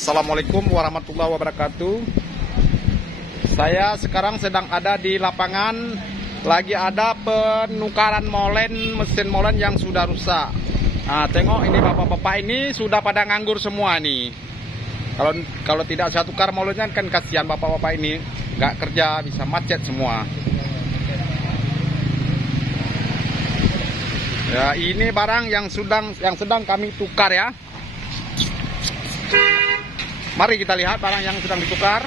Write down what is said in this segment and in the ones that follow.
Assalamualaikum warahmatullahi wabarakatuh. Saya sekarang sedang ada di lapangan. Lagi ada penukaran molen, mesin molen yang sudah rusak. Nah, tengok ini bapak-bapak ini sudah pada nganggur semua nih. Kalau tidak saya tukar molennya kan kasihan bapak-bapak ini nggak kerja, bisa macet semua. Ya, ini barang yang sedang kami tukar ya. Mari kita lihat barang yang sedang ditukar.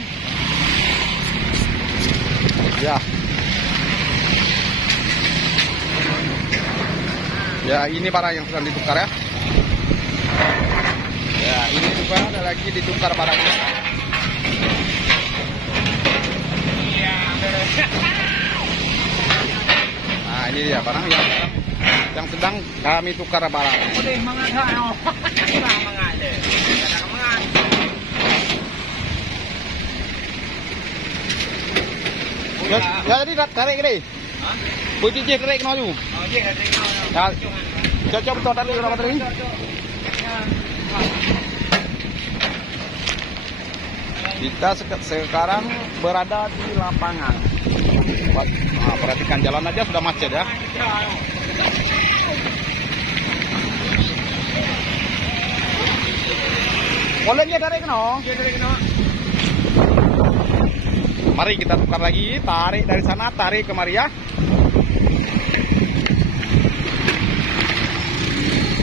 Ya. Ya, ini barang yang sedang ditukar ya. Ya, ini juga ada lagi ditukar barangnya. Nah, ini dia barang yang sedang kami tukar barang. Ya, jadi tarik gini. Putih je tarik kena tu. Ya, coba betul tarik berapa tadi? Kita sekarang berada di lapangan. Nah, perhatikan jalan aja sudah macet ya. Boleh dia tarik kena? Mari kita tukar lagi, tarik dari sana, tarik kemari ya.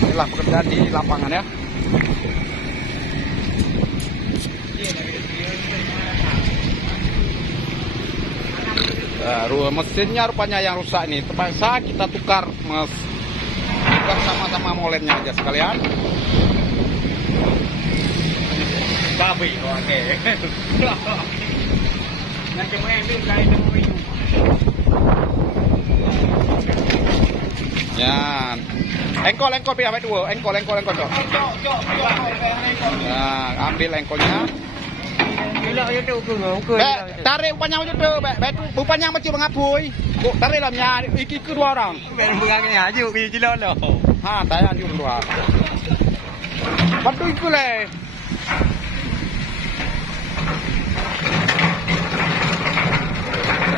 Inilah pekerjaan di lapangan ya. Mesinnya rupanya yang rusak nih. Terpaksa kita tukar sama-sama molennya aja sekalian. Babi, oke. Ya, engkol pihak dua, engkol cok. Nah, ambil engkolnya. Tarik upanya macam tu, upanya macam mengapui. Tarik lamnya, iki kedua orang. Bengangnya aja, biji lolo. Ha, tayang di luar. Bantu ikut le.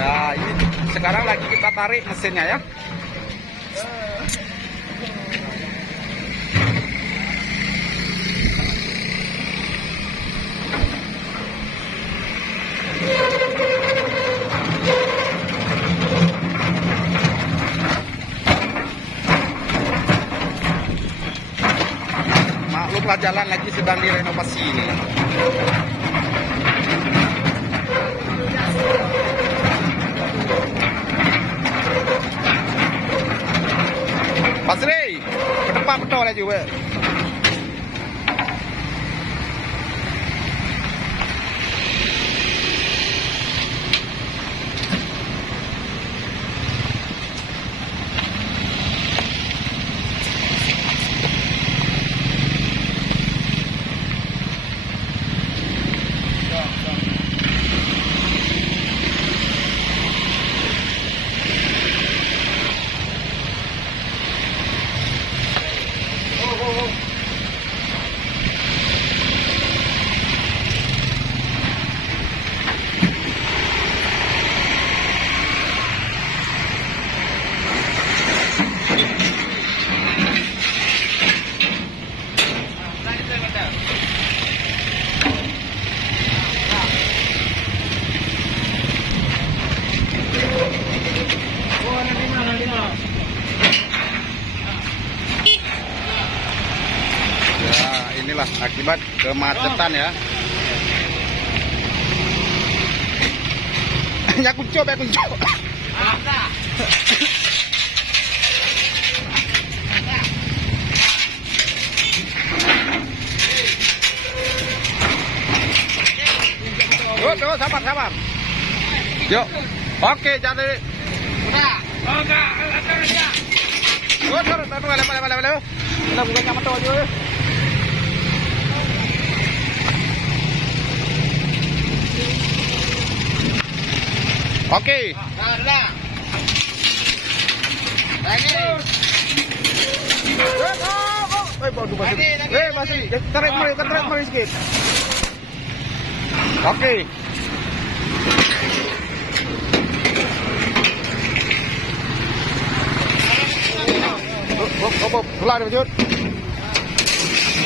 Nah, ini sekarang lagi kita tarik mesinnya ya. Maklumlah jalan lagi sedang direnovasi ini. Pasri, ke depan betul aja juga. Inilah akibat kemacetan ya. Ya kunci. Tuh, sabar. Yuk. Oke, jadi. Udah. Enggak, aja. Bale. Kita buka nyampe tuh aja. Oke. Nah. Lagi. Masih. Tarik mari sikit. Oke. Pulang deh, Jun.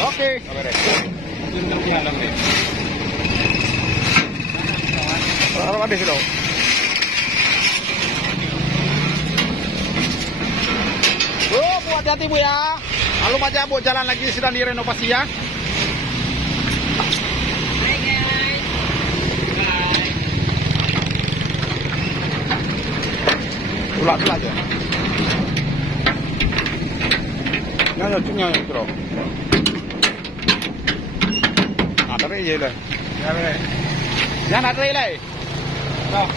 Oke. Apa habis itu? Bu, hati-hati Bu ya. Lalu aja Bu, jalan lagi sedang direnovasi ya. Tulak aja. Nyanyi bro. Ada re ye le. Nyan ada re le.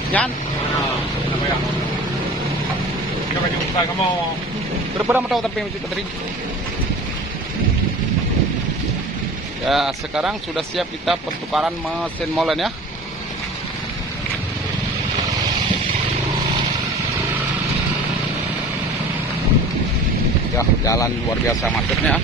Nyan. Berapa tahu tapi tadi. Ya, sekarang sudah siap kita pertukaran mesin molen ya. Ya, jalan luar biasa macetnya.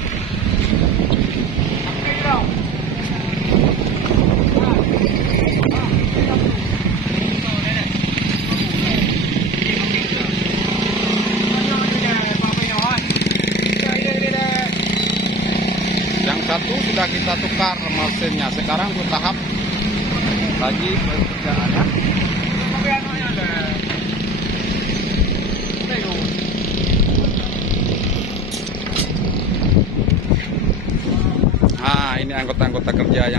Yang satu sudah kita tukar mesinnya. Sekarang untuk tahap lagi pekerjaannya. Nah, ini anggota-anggota kerja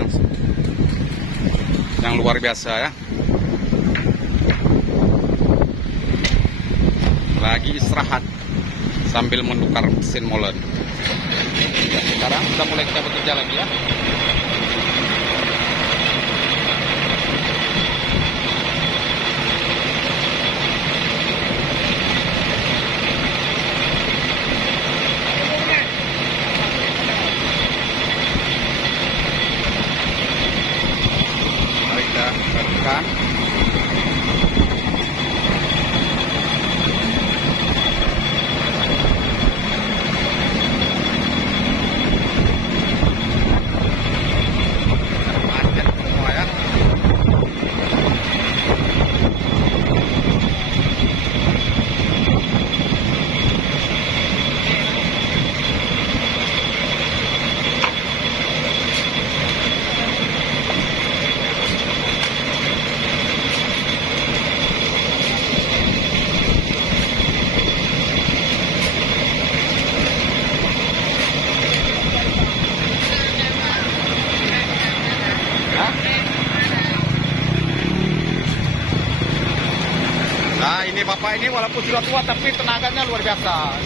yang luar biasa ya. Lagi istirahat sambil menukar mesin molen. Ya, sekarang sudah mulai kita bekerja lagi ya. Mari kita lakukan. Nah, ini Bapak ini walaupun sudah tua tapi tenaganya luar biasa.